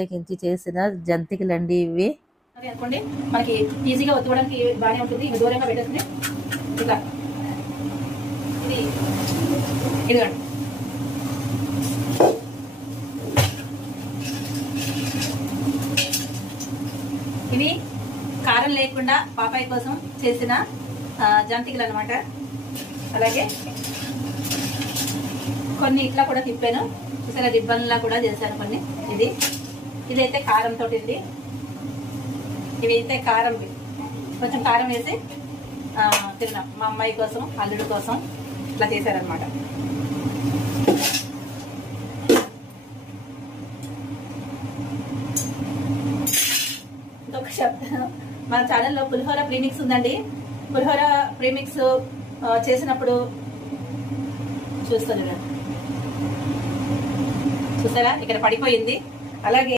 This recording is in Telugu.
చేసిన జంతికలండి ఇవి. అనుకోండి మనకి ఈజీగా ఒత్తుకోవడానికి బాగానే ఉంటుంది. ఇవి దూరంగా పెట్టేసుకుని ఇట్లా ఇదిగోండి. ఇవి కారం లేకుండా పాపాయి కోసం చేసిన జంతికలు అనమాట. అలాగే కొన్ని ఇట్లా కూడా తిప్పాను, చూసారా, రిబ్బన్లా కూడా చేశాను కొన్ని. ఇదైతే కారంతో ఇది. ఇవి అయితే కారం, కొంచెం కారం వేసి తిన్నాం. మా అమ్మాయి కోసం, అల్లుడు కోసం ఇట్లా చేశారనమాట. ఇంకొక శబ్దం, మన ఛానల్లో పులిహోర ప్రీమిక్స్ ఉందండి. పులిహోర ప్రీమిక్స్ చేసినప్పుడు చూస్తారా, ఇక్కడ పడిపోయింది. అలాగే